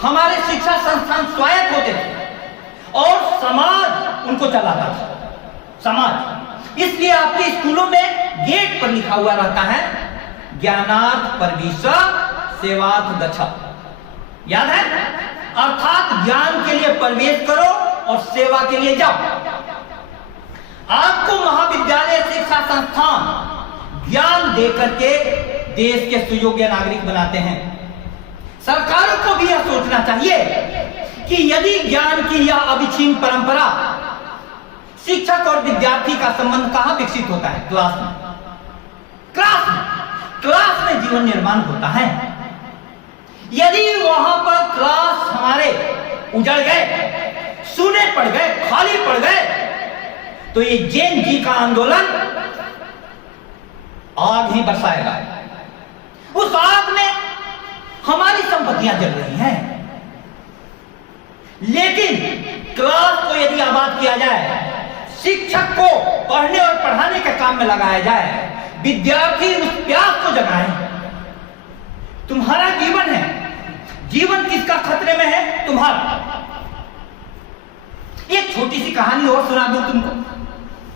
हमारे शिक्षा संस्थान स्वायत्त होते थे और समाज उनको चलाता था। समाज, इसलिए आपके स्कूलों में गेट पर लिखा हुआ रहता है, ज्ञानार्थ परवीशा सेवार्थ गच्छत्। याद है? अर्थात ज्ञान के लिए प्रवेश करो और सेवा के लिए जाओ। आपको महाविद्यालय शिक्षा संस्थान ज्ञान देकर के देश के सुयोग्य नागरिक बनाते हैं। सरकारों को भी यह सोचना चाहिए कि यदि ज्ञान की यह अविच्छिन्न परंपरा, शिक्षक और विद्यार्थी का संबंध कहां विकसित होता है? क्लास में। क्लास में जीवन निर्माण होता है। यदि वहां पर क्लास हमारे उजड़ गए, सूने पड़ गए, खाली पड़ गए, तो ये जैन जी का आंदोलन आग ही बरसाएगा। उस आग में हमारी संपत्तियां जल रही हैं। लेकिन क्लास को यदि आबाद किया जाए, शिक्षक को पढ़ने और पढ़ाने के काम में लगाया जाए, विद्यार्थी उस प्यास को जगाए। तुम्हारा जीवन है। जीवन किसका खतरे में है? तुम्हारा। एक छोटी सी कहानी और सुना दूं तुमको,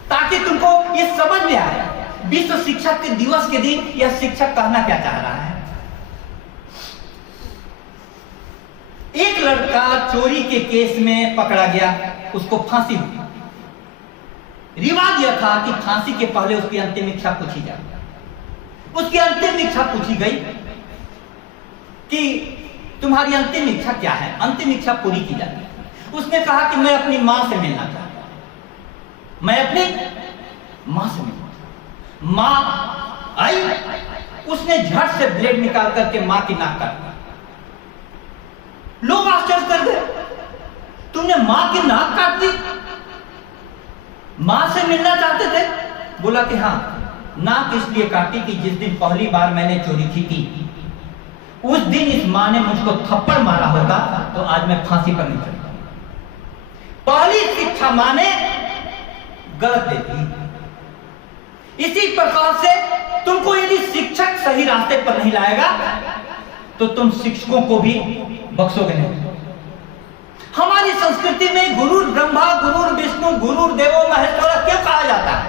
ताकि तुमको ये समझ में आए विश्व शिक्षक के दिवस के दिन यह शिक्षक कहना क्या चाह रहा है। एक लड़का चोरी के केस में पकड़ा गया, उसको फांसी हुई। रिवाज यह था कि फांसी के पहले उसकी अंतिम इच्छा पूछी जाए। उसकी अंतिम इच्छा पूछी गई कि तुम्हारी अंतिम इच्छा क्या है? अंतिम इच्छा पूरी की जाती। उसने कहा कि मैं अपनी मां से मिलना चाहता हूं। मैं अपनी मां से मिलना चाहता हूं। मां आई, उसने झट से ब्लेड निकाल करके मां की नाक काट दी। लोग आश्चर्य कर गए, तुमने मां की नाक काट दी? मां से मिलना चाहते थे? बोला कि हां, नाक इसलिए काटी कि जिस दिन पहली बार मैंने चोरी की थी, उस दिन इस मां ने मुझको थप्पड़ मारा होगा तो आज मैं फांसी पर नहीं चढ़ता। पहली शिक्षा मां ने गलत दे दी। इसी प्रकार से तुमको यदि शिक्षक सही रास्ते पर नहीं लाएगा तो तुम शिक्षकों को भी बख्शोगे नहीं। हमारी संस्कृति में गुरु ब्रह्मा, गुरु विष्णु, गुरु देवो महेश्वर क्यों कहा जाता है?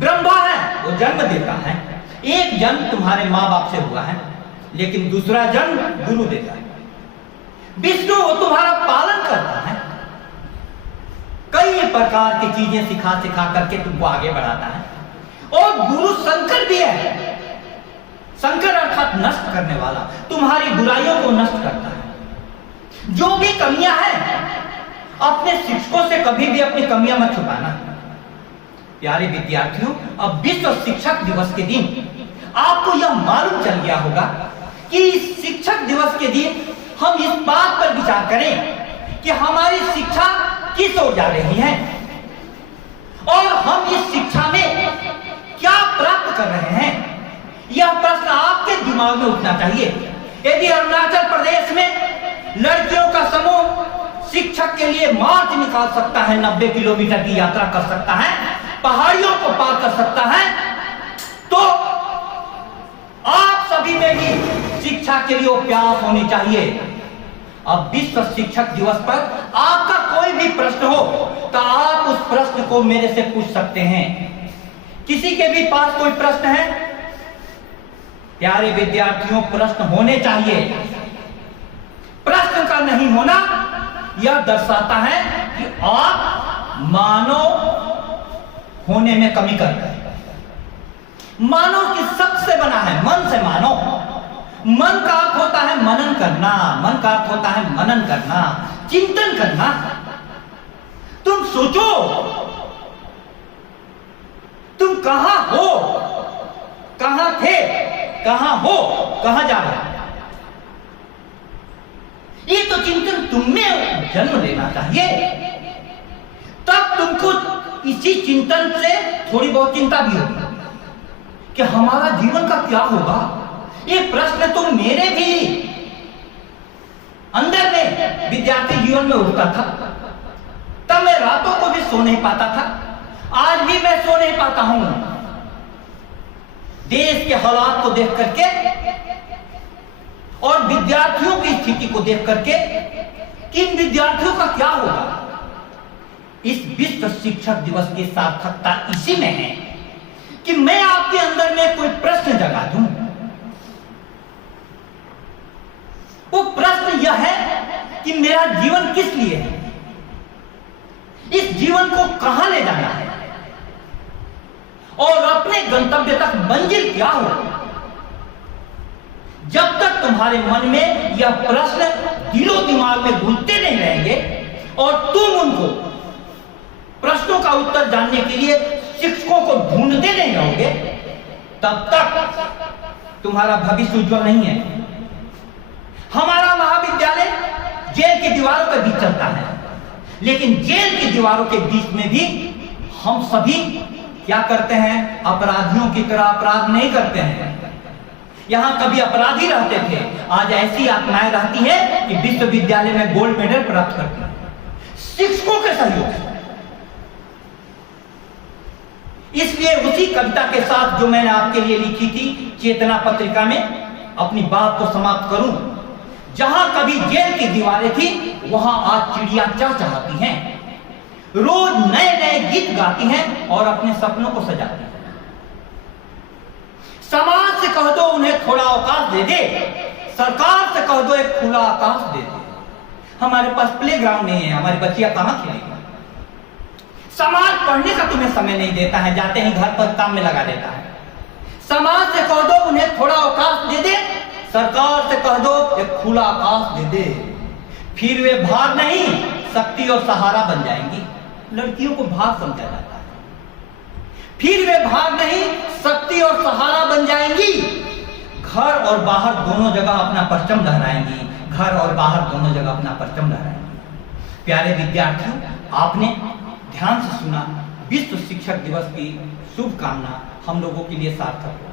ब्रह्मा है, वो जन्म देता है। एक जन्म तुम्हारे मां बाप से हुआ है, लेकिन दूसरा जन्म गुरु देता है। विष्णु, वो तुम्हारा पालन करता है, कई प्रकार की चीजें सिखा सिखा करके तुमको आगे बढ़ाता है। और गुरु शंकर भी है। शंकर अर्थात नष्ट करने वाला, तुम्हारी बुराइयों को नष्ट करता है। जो भी कमियां हैं अपने शिक्षकों से कभी भी अपनी कमियां मत छुपाना। प्यारे विद्यार्थियों, अब विश्व शिक्षक दिवस के दिन आपको यह मालूम चल गया होगा कि इस शिक्षक दिवस के दिन हम इस बात पर विचार करें कि हमारी शिक्षा किस ओर जा रही है और हम इस शिक्षा में क्या प्राप्त कर रहे हैं। यह प्रश्न आपके दिमाग में उठना चाहिए। यदि अरुणाचल प्रदेश में लड़कियों का समूह शिक्षक के लिए मार्च निकाल सकता है, 90 किलोमीटर की यात्रा कर सकता है, पहाड़ियों को पार कर सकता है, तो आप सभी में भी शिक्षा के लिए प्यास होनी चाहिए। अब विश्व शिक्षक दिवस पर आपका कोई भी प्रश्न हो तो आप उस प्रश्न को मेरे से पूछ सकते हैं। किसी के भी पास कोई प्रश्न है? प्यारे विद्यार्थियों, प्रश्न होने चाहिए। प्रश्न का नहीं होना यह दर्शाता है कि आप मानव होने में कमी कर रहे हैं। मानव किस शब्द से बना है? मन से मानव। मन का अर्थ होता है मनन करना, मन का अर्थ होता है मनन करना, चिंतन करना। तुम सोचो, तुम कहां हो, कहां थे, कहां हो, कहां जा रहे हो? ये तो चिंतन तुम्हें जन्म लेना चाहिए। तब तुमको इसी चिंतन से थोड़ी बहुत चिंता भी होगी कि हमारा जीवन का क्या होगा। ये प्रश्न तो मेरे भी अंदर में विद्यार्थी जीवन में उठता था। तब मैं रातों को भी सो नहीं पाता था, आज भी मैं सो नहीं पाता हूं। देश के हालात को देख करके और विद्यार्थियों की स्थिति को देख करके कि इन विद्यार्थियों का क्या होगा। इस विश्व शिक्षक दिवस की सार्थकता इसी में है कि मैं आपके अंदर में कोई प्रश्न जगा दूं। वो प्रश्न यह है कि मेरा जीवन किस लिए है, इस जीवन को कहां ले जाना है और अपने गंतव्य तक मंजिल क्या हो। जब तक तुम्हारे मन में यह प्रश्न दिलो दिमाग में घूमते नहीं रहेंगे और तुम उनको प्रश्नों का उत्तर जानने के लिए शिक्षकों को ढूंढते नहीं रहोगे, तब तक तुम्हारा भविष्य उज्जवल नहीं है। हमारा महाविद्यालय जेल की दीवारों के बीच चलता है, लेकिन जेल की दीवारों के बीच में भी हम सभी क्या करते हैं? अपराधियों की तरह अपराध नहीं करते हैं। यहां कभी अपराधी रहते थे, आज ऐसी आत्माएं रहती हैं कि विश्वविद्यालय में गोल्ड मेडल प्राप्त करती हैं शिक्षकों के सहयोग से। इसलिए उसी कविता के साथ जो मैंने आपके लिए लिखी थी चेतना पत्रिका में, अपनी बात को समाप्त करूं। जहां कभी जेल की दीवारें थी, वहां आज चिड़िया चहचहाती हैं, रोज नए नए गीत गाती हैं और अपने सपनों को सजाती हैं। समाज से कह दो उन्हें थोड़ा अवकाश दे दे, सरकार से कह दो एक खुला आकाश दे दे। हमारे पास प्लेग्राउंड नहीं है, हमारी बच्चियां कहां खेलेंगी। समाज पढ़ने का तुम्हें समय नहीं देता है, जाते ही घर पर काम में लगा देता है। समाज से कह दो उन्हें थोड़ा अवकाश दे दे, सरकार से कह दो एक खुला आकाश दे दे। फिर वे भार नहीं, शक्ति और सहारा बन जाएंगी। लड़कियों को भार समझा जाता है। फिर वे भार नहीं, शक्ति और सहारा बन जाएंगी। घर और बाहर दोनों जगह अपना परचम लहराएंगी, घर और बाहर दोनों जगह अपना परचम लहराएंगी। प्यारे विद्यार्थियों, आपने ध्यान से सुना। विश्व शिक्षक दिवस की शुभकामना हम लोगों के लिए सार्थक हो।